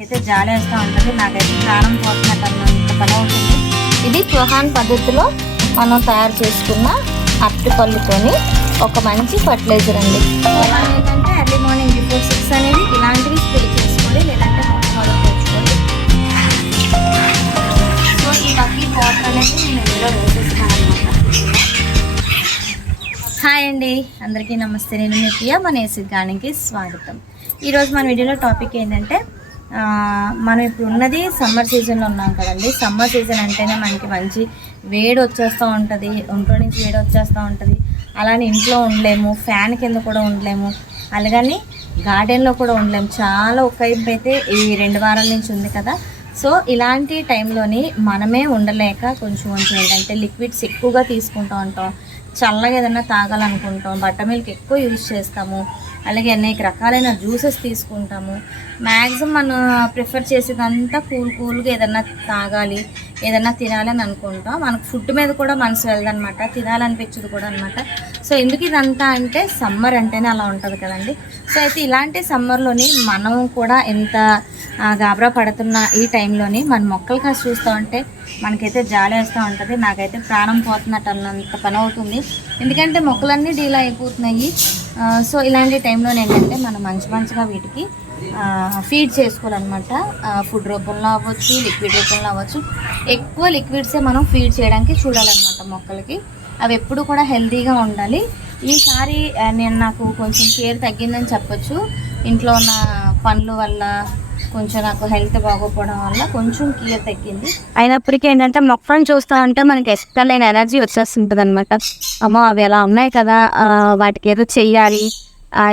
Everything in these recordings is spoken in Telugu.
మనకైతే జాలి వేస్తూ ఉంటుంది. నాకైతే ప్రాణం పోతున్నట్టు అన్నంత పని అవుతుంది. ఇది చౌహాన్ పద్ధతిలో మనం తయారు చేసుకున్న అరటిపళ్ళుతోని ఒక మంచి ఫర్టిలైజర్ అండి. మనం ఏంటంటే ఎర్లీ మార్నింగ్ బిఫోర్ 6 అనేది ఇలాంటివి స్ప్రే చేసుకోవాలి, లేదంటే మొక్కలు తెచ్చుకోవాలి. సో ఈ బకెట్ వాటర్ అనేది నేను ఇందులో వేసేస్తాను అనమాట. హాయ్ అండి, అందరికీ నమస్తే. నేను మీ ప్రియా, మన ఏసీ గార్డెన్కి స్వాగతం. ఈరోజు మన వీడియోలో టాపిక్ ఏంటంటే, మనం ఇప్పుడు ఉన్నది సమ్మర్ సీజన్లో ఉన్నాం కదండి. సమ్మర్ సీజన్ అంటేనే మనకి మంచి వేడి వచ్చేస్తూ ఉంటుంది, ఒంట్లో నుంచి వేడి వచ్చేస్తూ ఉంటుంది. అలానే ఇంట్లో ఉండలేము, ఫ్యాన్ కింద కూడా ఉండలేము, అలాగని గార్డెన్లో కూడా ఉండలేము. చాలా ఒకవైపు అయితే ఈ 2 వారాల నుంచి ఉంది కదా. సో ఇలాంటి టైంలోని మనమే ఉండలేక కొంచెం ఏంటంటే లిక్విడ్స్ ఎక్కువగా తీసుకుంటూ ఉంటాం, చల్లగా ఏదైనా తాగాలనుకుంటాం, బటర్ మిల్క్ ఎక్కువ యూజ్ చేస్తాము, అలాగే అనేక రకాలైన జ్యూసెస్ తీసుకుంటాము. మ్యాక్సిమం మనం ప్రిఫర్ చేసేదంతా కూల్గా ఏదన్నా తాగాలి, ఏదన్నా తినాలి అని అనుకుంటాం. మనకు ఫుడ్ మీద కూడా మనసు వెళ్ళదనమాట, తినాలనిపించదు కూడా అనమాట. సో ఎందుకు ఇదంతా అంటే సమ్మర్ అంటేనే అలా ఉంటుంది కదండి. సో అయితే ఇలాంటి సమ్మర్లోని మనం కూడా ఎంత గాబరా పడుతున్న ఈ టైంలోని మన మొక్కలు కాసి చూస్తూ ఉంటే మనకైతే జాలి వేస్తూ ఉంటుంది. నాకైతే ప్రాణం పోతున్నట్టు అన్నంత పని అవుతుంది, ఎందుకంటే మొక్కలన్నీ డీలా అయిపోతున్నాయి. సో ఇలాంటి టైంలో ఏంటంటే మనం మంచిగా వీటికి ఫీడ్ చేసుకోవాలన్నమాట. ఫుడ్ రూపంలో అవ్వచ్చు, లిక్విడ్ రూపంలో అవ్వచ్చు. ఎక్కువ లిక్విడ్సే మనం ఫీడ్ చేయడానికి చూడాలన్నమాట మొక్కలకి. అవి ఎప్పుడు కూడా హెల్తీగా ఉండాలి. ఈసారి నాకు కొంచెం కేర్ తగ్గిందని చెప్పొచ్చు. ఇంట్లో ఉన్న పనుల వల్ల కొంచెం నాకు హెల్త్ బాగోపోవడం వల్ల కొంచెం కేర్ తగ్గింది. అయినప్పటికీ ఏంటంటే మొక్కలను చూస్తూ ఉంటే మనకి ఎక్కలేని ఎనర్జీ వచ్చేస్తుంటుంది అనమాట. అమ్మో అవి ఎలా ఉన్నాయి కదా, వాటికి ఏదో చెయ్యాలి,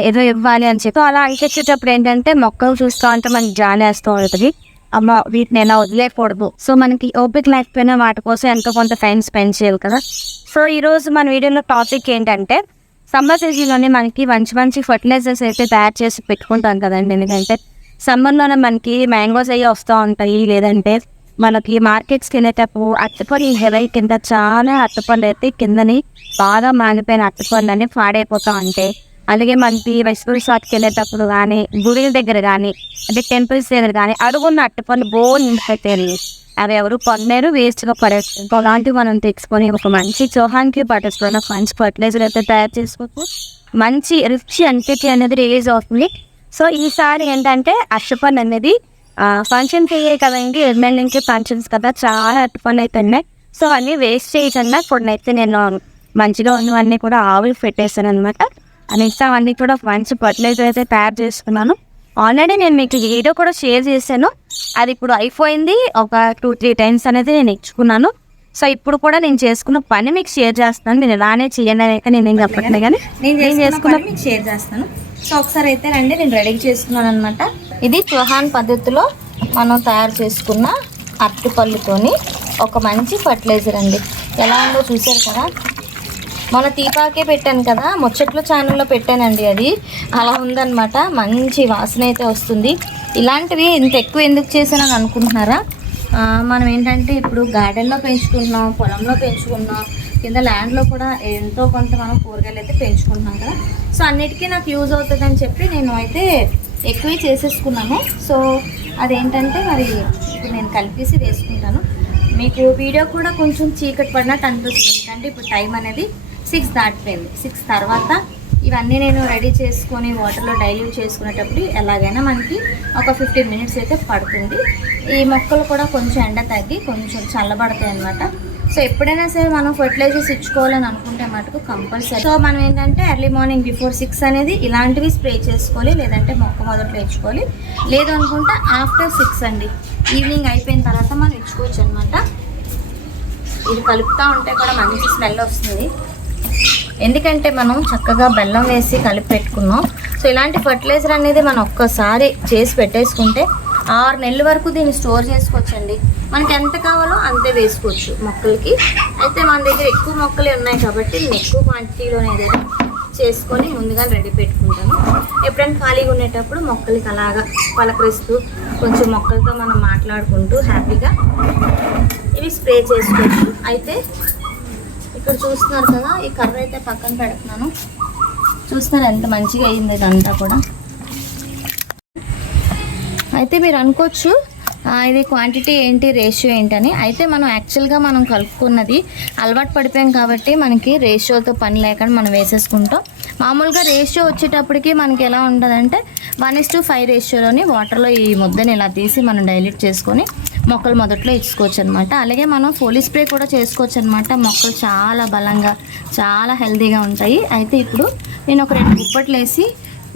ఏదో ఇవ్వాలి అని చెప్పి అలా అనిపించేటప్పుడు ఏంటంటే మొక్కలు చూస్తూ ఉంటే మనకి జాలి వేస్తూ ఉంటుంది. అమ్మ వీటిని ఎలా వదిలేయకూడదు. సో మనకి ఓపిక లేకపోయినా వాటి కోసం ఎంతో కొంత టైం స్పెండ్ చేయాలి కదా. సో ఈరోజు మన వీడియోలో టాపిక్ ఏంటంటే, సమ్మర్ సీజన్లోనే మనకి మంచి ఫర్టిలైజర్స్ అయితే తయారు చేసి పెట్టుకుంటాం కదండి. ఎందుకంటే సమ్మర్లోనే మనకి మ్యాంగోస్ అయ్యి వస్తూ ఉంటాయి, లేదంటే మనకి మార్కెట్స్కి వెళ్ళేటప్పుడు అరటిపండు హెవై కింద చాలా అరటిపండు అయితే కిందని బాగా మాగిపోయిన అరటిపండు అని పాడైపోతూ ఉంటాయి. అలాగే మనకి వెజిటబుల్ షాప్కి వెళ్ళేటప్పుడు కానీ, గుడిల దగ్గర కానీ, అంటే టెంపుల్స్ దగ్గర కానీ అడుగున్న అరటిపండు బోన్ నిండిపోతాయి. అవి ఎవరు పొందారు, వేస్ట్గా పడేస్తారు. అలాంటివి మనం తెచ్చుకొని ఒక మంచి చౌహాన్కి పట్టేసుకున్న మంచి ఫర్టిలైజర్ అయితే తయారు చేసుకోవచ్చు. మంచి రిచ్ ఎంటిటీ అనేది రిలీజ్ అవుతుంది. సో ఈసారి ఏంటంటే అరటిపండు అనేది ఫంక్షన్స్ అయ్యాయి కదండి, ఎమ్మెల్యేకి ఫంక్షన్స్ కదా, చాలా అరటిపండు అయితే ఉన్నాయి. సో అన్నీ వేస్ట్ చేయకుండా కొన్ని అయితే నేను మంచిగా ఉన్నవన్నీ కూడా ఆవులు పెట్టేస్తాను అనమాట. నెక్స్ట్ అవన్నీ కూడా మంచి ఫర్టిలైజర్ అయితే తయారు చేసుకున్నాను. ఆల్రెడీ నేను మీకు వీడియో కూడా షేర్ చేశాను, అది ఇప్పుడు అయిపోయింది. ఒక 2-3 టైమ్స్ అనేది నేను ఇచ్చుకున్నాను. సో ఇప్పుడు కూడా నేను చేసుకున్న పని మీకు షేర్ చేస్తాను. నేను ఇలానే చేయండి అయితే నేను ఏం చెప్పట్లే, కానీ నేను చేసుకున్న మీకు షేర్ చేస్తాను. సో ఒకసారి అయితే రండి, నేను రెడీ చేసుకున్నాను అనమాట. ఇది చౌహాన్ పద్ధతిలో మనం తయారు చేసుకున్న అరటిపళ్ళుతోని ఒక మంచి ఫర్టిలైజర్ అండి. ఎలా ఉందో చూసారు కదా. మన తీపాకే పెట్టాను కదా, ముచ్చట్లు ఛానల్లో పెట్టానండి, అది అలా ఉందన్నమాట. మంచి వాసన అయితే వస్తుంది. ఇలాంటివి ఇంత ఎక్కువ ఎందుకు చేశానని అనుకుంటున్నారా? మనం ఏంటంటే ఇప్పుడు గార్డెన్లో పెంచుకుంటున్నాం, పొలంలో పెంచుకున్నాం, కింద ల్యాండ్లో కూడా ఎంతో కొంత మనం కూరగాయలు అయితే పెంచుకుంటున్నాం కదా. సో అన్నిటికీ నాకు యూజ్ అవుతుందని చెప్పి నేను అయితే ఎక్కువే చేసేసుకున్నాను. సో అదేంటంటే మరి ఇప్పుడు నేను కలిపేసి వేసుకుంటాను. మీకు వీడియో కూడా కొంచెం చీకటి పడినట్టు అనిపిస్తుంది, ఎందుకంటే ఇప్పుడు టైం అనేది 6 దాటిపోయింది. 6 తర్వాత ఇవన్నీ నేను రెడీ చేసుకొని వాటర్లో డైల్యూట్ చేసుకునేటప్పుడు ఎలాగైనా మనకి ఒక 15 మినిట్స్ అయితే పడుతుంది. ఈ మొక్కలు కూడా కొంచెం ఎండ తగ్గి కొంచెం చల్లబడతాయి అన్నమాట. సో ఎప్పుడైనా సరే మనం ఫర్టిలైజర్స్ ఇచ్చుకోవాలని అనుకుంటే మటుకు కంపల్సరీ. సో మనం ఏంటంటే ఎర్లీ మార్నింగ్ బిఫోర్ 6 అనేది ఇలాంటివి స్ప్రే చేసుకోవాలి, లేదంటే మొక్క మొదట్లో ఇచ్చుకోవాలి. లేదు అనుకుంటే ఆఫ్టర్ 6 అండి, ఈవినింగ్ అయిపోయిన తర్వాత మనం ఇచ్చుకోవచ్చు అనమాట. ఇది కలుపుతూ ఉంటే కూడా మంచి స్మెల్ వస్తుంది, ఎందుకంటే మనం చక్కగా బెల్లం వేసి కలిపి పెట్టుకున్నాం. సో ఇలాంటి ఫర్టిలైజర్ అనేది మనం ఒక్కసారి చేసి పెట్టేసుకుంటే 6 నెలల వరకు దీన్ని స్టోర్ చేసుకోవచ్చండి. మనకి ఎంత కావాలో అంతే వేసుకోవచ్చు మొక్కలకి. అయితే మన దగ్గర ఎక్కువ మొక్కలే ఉన్నాయి కాబట్టి నేను ఎక్కువ క్వాంటిటీలోనే ఏదైనా చేసుకొని ముందుగా రెడీ పెట్టుకుంటాను. ఎప్పుడైనా ఖాళీగా ఉండేటప్పుడు మొక్కలకి అలాగా పలకరిస్తూ కొంచెం మొక్కలతో మనం మాట్లాడుకుంటూ హ్యాపీగా ఇవి స్ప్రే చేసుకోవచ్చు. అయితే ఇక్కడ చూస్తున్నారు కదా, ఈ కర్ర అయితే పక్కన పెడుతున్నాను. చూస్తున్నారు ఎంత మంచిగా అయింది ఇదంతా కూడా. అయితే మీరు అనుకోవచ్చు ఇది క్వాంటిటీ ఏంటి, రేషియో ఏంటని. అయితే మనం యాక్చువల్గా మనం కలుపుకున్నది అలవాటు పడిపోయాం కాబట్టి మనకి రేషియోతో పని లేకుండా మనం వేసేసుకుంటాం. మామూలుగా రేషియో వచ్చేటప్పటికి మనకి ఎలా ఉంటుందంటే 1:5 రేషియోలోని వాటర్లో ఈ ముద్దని ఇలా తీసి మనం డైల్యూట్ చేసుకొని మొక్కలు మొదట్లో ఇచ్చుకోవచ్చు అనమాట. అలాగే మనం ఫోలీ స్ప్రే కూడా చేసుకోవచ్చు అనమాట. మొక్కలు చాలా బలంగా చాలా హెల్తీగా ఉంటాయి. అయితే ఇప్పుడు నేను ఒక 2 గుప్పట్లు వేసి,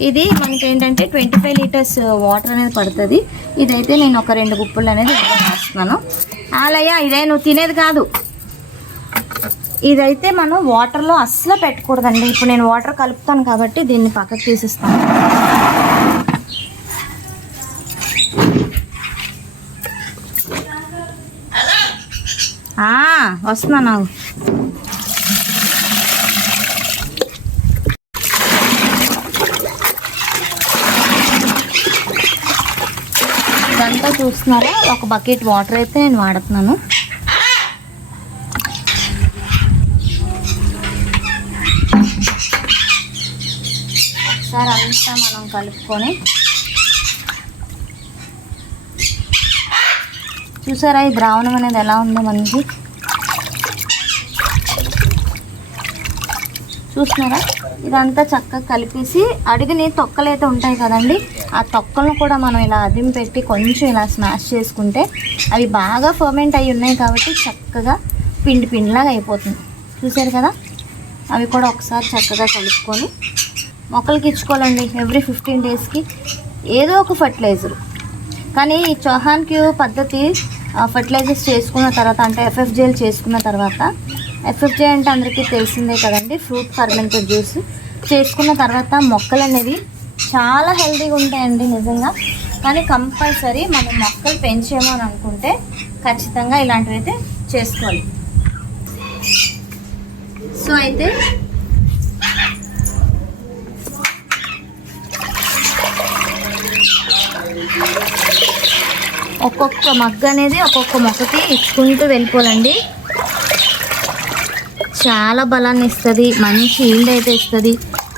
ఇది మనకి ఏంటంటే 25 లీటర్స్ వాటర్ అనేది పడుతుంది. ఇదైతే నేను ఒక 2 గుప్పలు అనేది వేస్తున్నాను. అలాగే ఇదే నువ్వు తినేది కాదు, ఇదైతే మనం వాటర్లో అస్సలు పెట్టకూడదండి. ఇప్పుడు నేను వాటర్ కలుపుతాను కాబట్టి దీన్ని పక్కకు తీసిస్తాను. వస్తున్నా నాకు. ఇదంతా చూస్తున్నారా, ఒక బకెట్ వాటర్ అయితే నేను వాడుతున్నాను. ఒకసారి అంతా మనం కలుపుకొని, చూసారా ఈ ద్రావణం అనేది ఎలా ఉందో మనకి చూస్తున్నారా. ఇదంతా చక్కగా కలిపేసి అడిగిన తొక్కలు అయితే ఉంటాయి కదండి, ఆ తొక్కలను కూడా మనం ఇలా అదిం పెట్టి కొంచెం ఇలా స్మాష్ చేసుకుంటే అవి బాగా ఫర్మెంట్ అయి ఉన్నాయి కాబట్టి చక్కగా పిండి పిండిలాగా అయిపోతుంది. చూసారు కదా, అవి కూడా ఒకసారి చక్కగా కలుపుకొని మొక్కలకి ఇచ్చుకోవాలండి. ఎవ్రీ 15 డేస్కి ఏదో ఒక ఫర్టిలైజర్. కానీ ఈ చౌహాన్ క్యూ పద్ధతి ఫర్టిలైజర్స్ చేసుకున్న తర్వాత, అంటే FFJలు చేసుకున్న తర్వాత, FFJ అంటే అందరికీ తెలిసిందే కదండి, ఫ్రూట్ ఫర్మెంటెడ్ జ్యూస్ చేసుకున్న తర్వాత మొక్కలు అనేవి చాలా హెల్తీగా ఉంటాయండి నిజంగా. కానీ కంపల్సరీ మనం మొక్కలు పెంచాము అని అనుకుంటే ఖచ్చితంగా ఇలాంటివి అయితే చేసుకోవాలి. సో అయితే ఒక్కొక్క మగ్గ అనేది ఒక్కొక్క మొక్కకి ఇచ్చుకుంటూ వెళ్ళిపోవాలండి. చాలా బలాన్ని ఇస్తుంది, మంచి ఈల్డ్ అయితే ఇస్తుంది.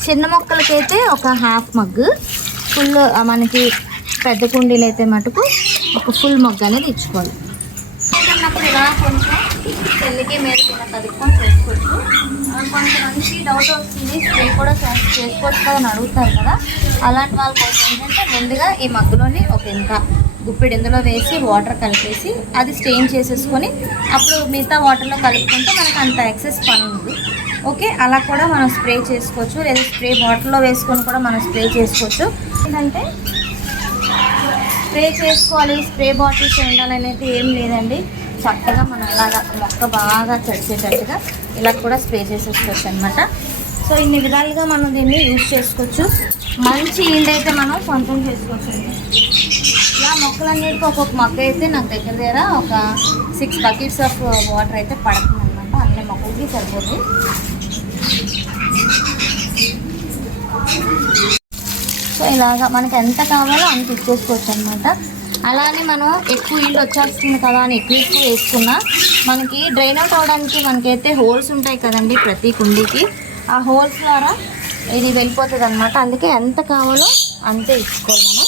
చిన్న మొక్కలకైతే ఒక 1/2 మగ్గు, ఫుల్ మనకి పెద్ద కుండీలు అయితే మటుకు ఒక ఫుల్ మగ్గు అనేది ఇచ్చుకోవాలి. అప్పుడు ఇలా కొంచెం తెల్లికి మీద ఇలా కలుపుకొని చేసుకోవచ్చు. కొంతమందికి డౌట్ వస్తుంది, స్ప్రే కూడా చేసుకోవచ్చు కదా అని అడుగుతారు కదా. అలాంటి వాళ్ళ కోసం ఏంటంటే ముందుగా ఈ మగ్గులోని ఒక ఇంకా గుప్పెడు ఇందులో వేసి వాటర్ కలిపేసి అది స్టెయిన్ చేసేసుకొని అప్పుడు మిగతా వాటర్లో కలుపుకుంటే మనకు అంత ఎక్సెస్ పని ఉంది. ఓకే, అలా కూడా మనం స్ప్రే చేసుకోవచ్చు, లేదా స్ప్రే బాటిల్లో వేసుకొని కూడా మనం స్ప్రే చేసుకోవచ్చు. ఏంటంటే స్ప్రే చేసుకోవాలి, స్ప్రే బాటిల్స్ ఉండాలనేది ఏం లేదండి. చక్కగా మనం ఇలాగా మొక్క బాగా తడిసేటట్టుగా ఇలా కూడా స్ప్రే చేసేసుకోవచ్చు అనమాట. సో ఇన్ని విధాలుగా మనం దీన్ని యూజ్ చేసుకోవచ్చు. మంచి ఈల్డ్ అయితే మనం సొంతం చేసుకోవచ్చు అండి. ఇలా మొక్కలన్నిటికీ ఒక్కొక్క మొక్క అయితే నాకు దగ్గర ఒక 6 బకెట్స్ ఆఫ్ వాటర్ అయితే పడుతుంది అనమాట. అన్ని మొక్కలకి సరిపోతుంది. సో ఇలాగా మనకి ఎంత కావాలో అంత ఇచ్చేసుకోవచ్చు అనమాట. అలానే మనం ఎక్కువ ఈల్డ్ వచ్చేస్తుంది కదా అని ఎక్కువ వేసుకున్నా మనకి డ్రైన్ అవుట్ అవడానికి మనకైతే హోల్స్ ఉంటాయి కదండి ప్రతి కుండీకి. ఆ హోల్స్ ద్వారా ఇది వెళ్ళిపోతుంది అనమాట. అందుకే ఎంత కావాలో అంతే ఇచ్చుకోవాలి మనం.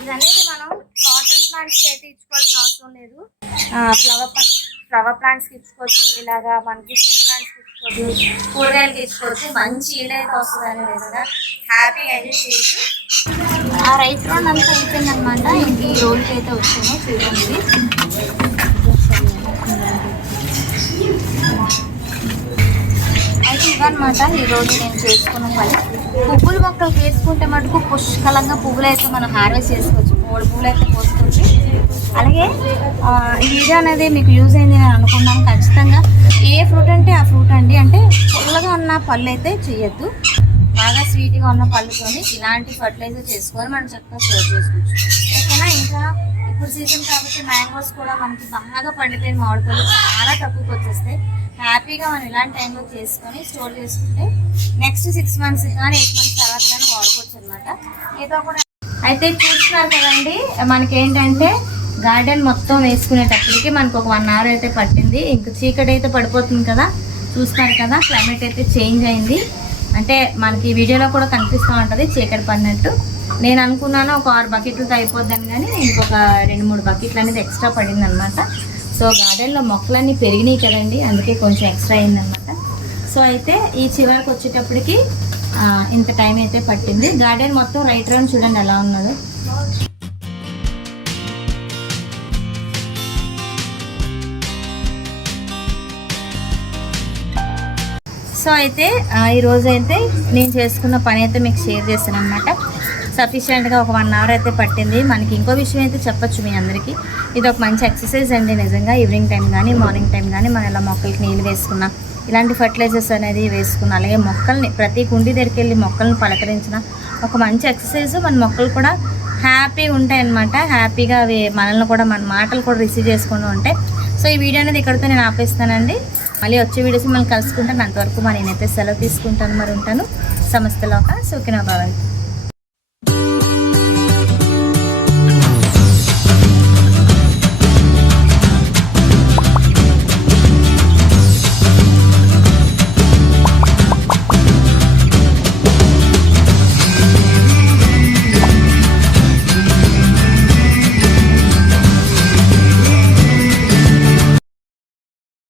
ఇదనేది మనం కాటన్ ప్లాంట్స్కి అయితే ఇచ్చుకోవాల్సిన అవసరం లేదు. ఫ్లవర్ ప్లాంట్స్కి ఇచ్చుకోవచ్చు, ఇలాగా మనకి ఫ్రూట్ ప్లాంట్స్కి ఇచ్చుకోవచ్చు, కూరగాయలకి ఇచ్చుకోవచ్చు. మంచి ఈల్డ్ అయితే వస్తుందని నిజంగా హ్యాపీగా ఎంజాయ్ చేయొచ్చు. ఆ రైస్ రౌండ్ అంతా అయిపోయింది అనమాట. ఇంక ఈ రోజుకి అయితే వచ్చాను చూడండి. అయితే ఇవన్నమాట ఈరోజు నేను చేసుకున్న పని. పువ్వులు మొక్కలు వేసుకుంటే మటుకు పుష్కలంగా పువ్వులు అయితే మనం హార్వెస్ట్ చేసుకోవచ్చు, 3 పువ్వులు అయితే పోసుకోవచ్చు. అలాగే ఈ వీడియో అనేది మీకు యూజ్ అయింది నేను అనుకున్నాను. ఖచ్చితంగా ఏ ఫ్రూట్ అంటే ఆ ఫ్రూట్ అండి, అంటే పుల్లగా ఉన్న పళ్ళు అయితే చేయొద్దు. బాగా స్వీట్గా ఉన్న పళ్ళుతోని ఇలాంటి ఫర్టిలైజర్ చేసుకొని మనం చక్కగా స్టోర్ చేసుకోవచ్చు. ఓకేనా. ఇంకా ఇప్పుడు సీజన్ కాబట్టి మ్యాంగోస్ కూడా మనకి బాగా పండిపోయిన మామిడిపళ్ళు చాలా తక్కువకి వచ్చేస్తాయి. హ్యాపీగా మనం ఇలాంటి టైంలో చేసుకొని స్టోర్ చేసుకుంటే నెక్స్ట్ 6 మంత్స్ కానీ 8 మంత్స్ తర్వాత కానీ వాడుకోవచ్చు అనమాట. ఏదో కూడా అయితే చూస్తున్నారు కదండి, మనకేంటంటే గార్డెన్ మొత్తం వేసుకునేటప్పటికి మనకు ఒక 1 అవర్ అయితే పట్టింది. ఇంకా చీకటి అయితే పడిపోతుంది కదా, చూస్తున్నారు కదా, క్లైమేట్ అయితే చేంజ్ అయింది. అంటే మనకి వీడియోలో కూడా కనిపిస్తూ ఉంటుంది చీకటి పడినట్టు. నేను అనుకున్నాను ఒక 6 బకెట్లతో అయిపోద్దాను, కానీ ఇంకొక 2-3 బకెట్లు అనేది ఎక్స్ట్రా పడింది అనమాట. సో గార్డెన్లో మొక్కలన్నీ పెరిగినాయి కదండి, అందుకే కొంచెం ఎక్స్ట్రా అయిందనమాట. సో అయితే ఈ చివరికి వచ్చేటప్పటికి ఇంత టైం అయితే పట్టింది. గార్డెన్ మొత్తం రైట్ రౌండ్ చూడండి ఎలా ఉన్నదో. సో అయితే ఈరోజు అయితే నేను చేసుకున్న పని అయితే మీకు షేర్ చేశాను అనమాట. సఫిషియెంట్గా ఒక 1 అవర్ అయితే పట్టింది. మనకి ఇంకో విషయం అయితే చెప్పొచ్చు మీ అందరికీ, ఇది ఒక మంచి ఎక్సర్సైజ్ అండి నిజంగా. ఈవినింగ్ టైం కానీ మార్నింగ్ టైం కానీ మనం ఇలా మొక్కలకి నీళ్ళు వేసుకున్నా, ఇలాంటి ఫర్టిలైజర్స్ అనేది వేసుకున్నా, అలాగే మొక్కల్ని ప్రతి కుండి దగ్గరికి వెళ్ళి మొక్కల్ని పలకరించిన ఒక మంచి ఎక్సర్సైజ్. మన మొక్కలు కూడా హ్యాపీగా ఉంటాయి అన్నమాట. హ్యాపీగా అవి మనల్ని కూడా, మన మాటలు కూడా రిసీవ్ చేసుకుంటూ ఉంటాయి. సో ఈ వీడియో అనేది ఇక్కడితో నేను ఆపేస్తానండి. మళ్ళీ వచ్చే వీడియోస్ మిమ్మల్ని కలుసుకుంటాను. అంతవరకు నేనైతే సెలవు తీసుకుంటాను. మరి ఉంటాను. సమస్తలోక సుఖినో భవంతు.